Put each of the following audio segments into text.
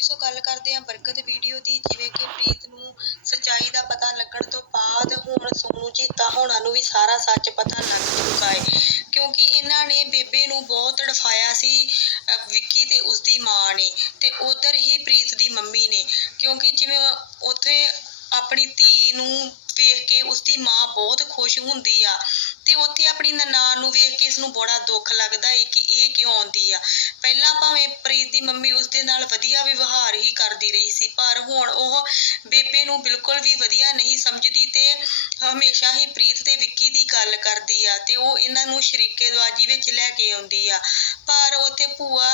ਜੀ ਸੋ ਗੱਲ ਕਰਦੇ ਹਾਂ ਬਰਕਤ ਵੀਡੀਓ ਦੀ, ਜਿਵੇਂ ਕਿ ਪ੍ਰੀਤ ਨੂੰ ਸੱਚਾਈ ਦਾ ਪਤਾ ਲੱਗਣ ਤੋਂ ਬਾਅਦ ਹੁਣ ਸੋਨੂ ਜੀਤਾ ਹੋਣਾ ਨੂੰ ਵੀ ਸਾਰਾ ਸੱਚ ਪਤਾ ਲੱਗ ਚੁੱਕਾ ਹੈ। ਕਿਉਂਕਿ ਇਹਨਾਂ ਨੇ ਬੇਬੇ ਨੂੰ ਬਹੁਤ ਤੜਫਾਇਆ ਸੀ ਵਿੱਕੀ ਤੇ ਉਸਦੀ ਮਾਂ ਨੇ ਤੇ ਉਧਰ ਹੀ ਪ੍ਰੀਤ ਦੀ ਮੰਮੀ ਨੇ। ਕਿਉਂਕਿ ਜਿਵੇਂ ਉੱਥੇ ਆਪਣੀ ਧੀ ਨੂੰ ਵੇਖ ਕੇ ਉਸਦੀ ਮਾਂ ਬਹੁਤ ਖੁਸ਼ ਹੁੰਦੀ ਆ ਤੇ ਉੱਥੇ ਆਪਣੀ ਨਨਾਣ ਨੂੰ ਵੇਖ ਕੇ ਇਸ ਨੂੰ ਬੜਾ ਦੁੱਖ ਲੱਗਦਾ ਏ ਕਿ ਇਹ ਕਿਉਂ ਆਉਂਦੀ ਆ। ਪਹਿਲਾਂ ਭਾਵੇਂ ਪ੍ਰੀਤ ਦੀ ਮੰਮੀ ਉਸਦੇ ਨਾਲ ਵਧੀਆ ਵਿਵਹਾਰ ਹੀ ਕਰਦੀ ਰਹੀ ਸੀ, ਪਰ ਹੁਣ ਉਹ ਬੇਬੇ ਨੂੰ ਬਿਲਕੁਲ ਵੀ ਵਧੀਆ ਨਹੀਂ ਸਮਝਦੀ ਤੇ ਹਮੇਸ਼ਾ ਹੀ ਪ੍ਰੀਤ ਤੇ ਵਿੱਕੀ ਦੀ ਗੱਲ ਕਰਦੀ ਆ ਤੇ ਉਹ ਇਹਨਾਂ ਨੂੰ ਸ਼ਰੀਕੇਬਾਜ਼ੀ ਵਿੱਚ ਲੈ ਕੇ ਆਉਂਦੀ ਆ। ਪਰ ਉੱਥੇ ਭੂਆ,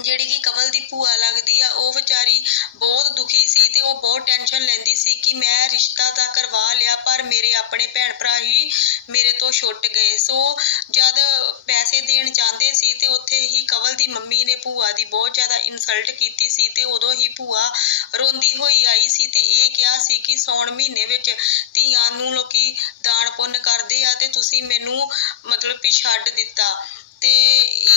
ਜਿਹੜੀ ਕਿ ਕਮਲ ਦੀ ਭੂਆ ਲੱਗਦੀ ਆ, ਉਹ ਵਿਚਾਰੀ ਬਹੁਤ ਦੁਖੀ ਸੀ ਤੇ ਉਹ ਬਹੁਤ ਟੈਨਸ਼ਨ ਲੈਂਦੀ ਸੀ ਕਿ ਮੈਂ ਰਿਸ਼ਤਾ ਤਾਂ ਕਰਵਾ ਲਿਆ, ਪਰ ਮੇਰੇ ਆਪਣੇ ਭੈਣ ਭਰਾ ਹੀ ਮੇਰੇ ਤੋਂ ਛੁੱਟ ਗਏ। ਸੋ ਜਦ ਪੈਸੇ ਦੇਣ ਜਾਂਦੇ ਸੀ ਤੇ ਉੱਥੇ ਹੀ ਕਵਲ ਦੀ ਮੰਮੀ ਨੇ ਭੂਆ ਦੀ ਬਹੁਤ ਜ਼ਿਆਦਾ ਇਨਸਲਟ ਕੀਤੀ ਸੀ ਤੇ ਉਦੋਂ ਹੀ ਭੂਆ ਰੋਂਦੀ ਹੋਈ ਆਈ ਸੀ ਤੇ ਇਹ ਕਿਹਾ ਸੀ ਕਿ ਸੌਣ ਮਹੀਨੇ ਵਿੱਚ ਧੀਆਂ ਨੂੰ ਲੋਕੀ ਦਾਨ ਪੁੰਨ ਕਰਦੇ ਆ ਤੇ ਤੁਸੀਂ ਮੈਨੂੰ ਮਤਲਬ ਕਿ ਛੱਡ ਦਿੱਤਾ। ਤੇ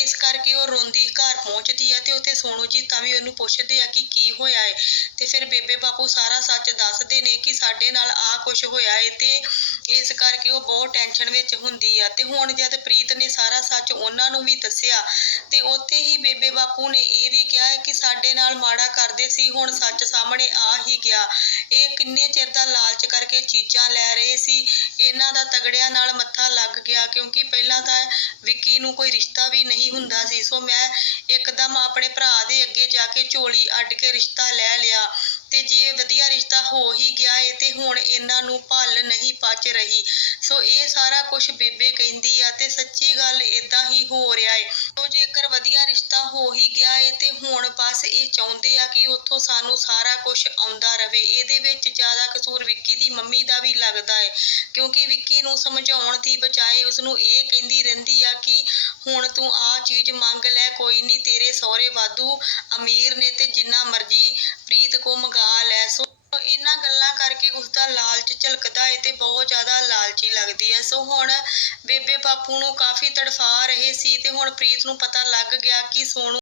ਇਸ ਕਰਕੇ ਉਹ ਰੋਂਦੀ ਘਰ ਪਹੁੰਚਦੀ ਆ ਤੇ ਉੱਥੇ ਸੋਨੂ ਜੀ ਤਾਂ ਵੀ ਉਹਨੂੰ ਪੁੱਛਦੇ ਆ ਕਿ ਕੀ ਹੋਇਆ ਹੈ ਤੇ ਫਿਰ ਬੇਬੇ ਬਾਪੂ ਸਾਰਾ ਸੱਚ ਦੱਸਦੇ ਨੇ ਕਿ ਸਾਡੇ ਨਾਲ ਆ ਕੁਝ ਹੋਇਆ ਹੈ ਤੇ ਇਸ ਕਰਕੇ ਉਹ ਬਹੁਤ ਟੈਨਸ਼ਨ ਵਿੱਚ ਹੁੰਦੀ ਆ। ਤੇ ਹੁਣ ਜਦ ਪ੍ਰੀਤ ਨੇ ਸਾਰਾ ਸੱਚ ਉਹਨਾਂ ਨੂੰ ਵੀ ਦੱਸਿਆ ਤੇ ਉੱਥੇ ਹੀ ਬੇਬੇ ਬਾਪੂ ਨੇ ਇਹ ਵੀ ਕਿਹਾ ਹੈ ਕਿ ਸਾਡੇ ਨਾਲ ਮਾੜਾ ਕਰਦੇ ਸੀ, ਹੁਣ ਸੱਚ ਸਾਹਮਣੇ ਆ ਹੀ ਗਿਆ। ਇਹ ਕਿੰਨੇ ਚਿਰ ਦਾ ਲਾਲਚ ਕਰਕੇ ਚੀਜ਼ਾਂ ਲੈ ਰਹੇ ਸੀ, ਇਹਨਾਂ ਦਾ ਤਗੜਿਆਂ ਨਾਲ ਮੱਥਾ ਲੱਗ ਗਿਆ, ਕਿਉਂਕਿ ਪਹਿਲਾਂ ਤਾਂ ਵਿੱਕੀ ਨੂੰ ਕੋਈ ਰਿਸ਼ਤਾ ਵੀ ਨਹੀਂ ਹੁੰਦਾ ਸੀ, ਸੋ ਮੈਂ ਇੱਕਦਮ ਆਪਣੇ ਭਰਾ ਦੇ ਅੱਗੇ ਜਾ ਕੇ ਝੋਲੀ ਅੱਡ ਕੇ ਰਿਸ਼ਤਾ ਲੈ ਲਿਆ ਤੇ ਜੇ ਵਧੀਆ ਰਿਸ਼ਤਾ ਹੋ ਹੀ ਗਿਆ ਏ ਤੇ ਹੁਣ ਇਹਨਾਂ ਨੂੰ ਭੱਲ ਨਹੀਂ ਪਚ ਰਹੀ। ਸੋ ਇਹ ਸਾਰਾ ਕੁਝ ਬੇਬੇ ਕਹਿੰਦੀ ਆ ਤੇ ਸੱਚੀ ਗੱਲ ਇਦਾਂ ਹੀ ਹੋ ਰਿਹਾ ਏ। ਵਧੀਆ ਹੋ ਹੀ ਗਿਆ ਏ ਤੇ ਹੁਣ ਬਸ ਇਹ ਚਾਹੁੰਦੇ ਆ ਕਿ ਉੱਥੋਂ ਸਾਨੂੰ ਸਾਰਾ ਕੁਝ ਆਉਂਦਾ ਰਵੇ। ਇਹਦੇ ਵਿੱਚ ਜ਼ਿਆਦਾ ਕਸੂਰ ਵਿੱਕੀ ਦੀ ਮੰਮੀ ਦਾ ਵੀ ਲੱਗਦਾ ਏ, ਕਿਉਂਕਿ ਵਿੱਕੀ ਨੂੰ ਸਮਝਾਉਣ ਦੀ ਬਜਾਏ ਉਸ ਨੂੰ ਇਹ ਕਹਿੰਦੀ ਰਹਿੰਦੀ ਆ ਕਿ ਹੁਣ ਤੂੰ ਆ ਚੀਜ਼ ਮੰਗ ਲੈ, ਕੋਈ ਨਹੀਂ ਤੇਰੇ ਸਹੁਰੇ ਵਾਧੂ ਅਮੀਰ ਨੇ ਤੇ ਜਿੰਨਾ ਮਰਜ਼ੀ ਦਾ ਝਲਕਦਾ ਏ ਤੇ ਬਹੁਤ ਜ਼ਿਆਦਾ ਲਾਲਚੀ ਲੱਗਦੀ ਹੈ ਸੋ ਹੁਣ ਬੇਬੇ ਬਾਪੂ ਨੂੰ ਕਾਫੀ ਤੜਫਾ ਰਹੇ ਸੀ ਤੇ ਹੁਣ ਪ੍ਰੀਤ ਨੂੰ ਪਤਾ ਲੱਗ ਗਿਆ ਕਿ ਸੋਨੂ